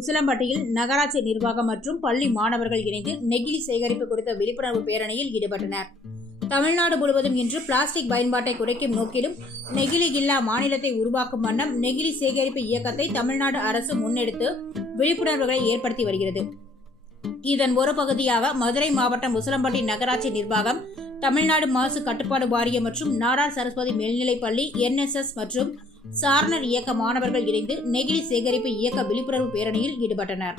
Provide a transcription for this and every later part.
உசிலம்பட்டியில் நகராட்சி நிர்வாகம் மற்றும் பள்ளி மாணவர்கள் இணைந்து நெகிழி சேகரிப்பு குறித்த விழிப்புணர்வு பேரணியில் ஈடுபட்டனர். தமிழ்நாடு முழுவதும் இன்று பிளாஸ்டிக் பயன்பாட்டை குறைக்கும் நோக்கிலும் நெகிழி இல்லா மாநிலத்தை உருவாக்கும் வண்ணம் நெகிழி சேகரிப்பு இயக்கத்தை தமிழ்நாடு அரசு முன்னெடுத்து விழிப்புணர்வுகளை ஏற்படுத்தி வருகிறது. இதன் ஒரு பகுதியாக மதுரை மாவட்டம் உசிலம்பட்டி நகராட்சி நிர்வாகம் தமிழ்நாடு மாசு கட்டுப்பாடு வாரியம் மற்றும் நாடார் சரஸ்வதி மேல்நிலைப் பள்ளி என்எஸ்எஸ் மற்றும் சாரணர் இயக்க மாணவர்கள் இணைந்து நெகிழி சேகரிப்பு இயக்க விழிப்புணர்வு பேரணியில் ஈடுபட்டனர்.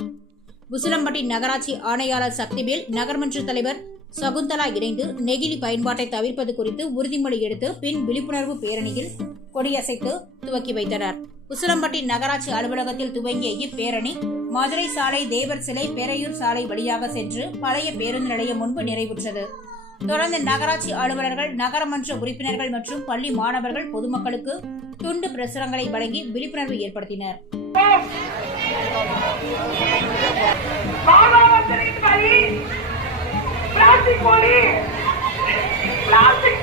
உசிலம்பட்டி நகராட்சி ஆணையாளர் சக்திவேல் நகர்மன்ற தலைவர் சகுந்தலா இணைந்து நெகிழி பயன்பாட்டை தவிர்ப்பது குறித்து உறுதிமொழி எடுத்து பின் விழிப்புணர்வு பேரணியில் கொடியசைத்து துவக்கி வைத்தனர். உசிலம்பட்டி நகராட்சி அலுவலகத்தில் துவங்கிய இப்பேரணி மதுரை சாலை தேவர் சிலை பேரையூர் சாலை வழியாக சென்று பழைய பேருந்து நிலையம் முன்பு நிறைவுற்றது. தொடர்ந்து நகராட்சி அலுவலர்கள் நகரமன்ற உறுப்பினர்கள் மற்றும் பள்ளி மாணவர்கள் பொதுமக்களுக்கு துண்டு பிரசுரங்களை வழங்கி விழிப்புணர்வு ஏற்படுத்தினர். மாணவர்களின் வழி பிளாஸ்டிக் பிளாஸ்டிக்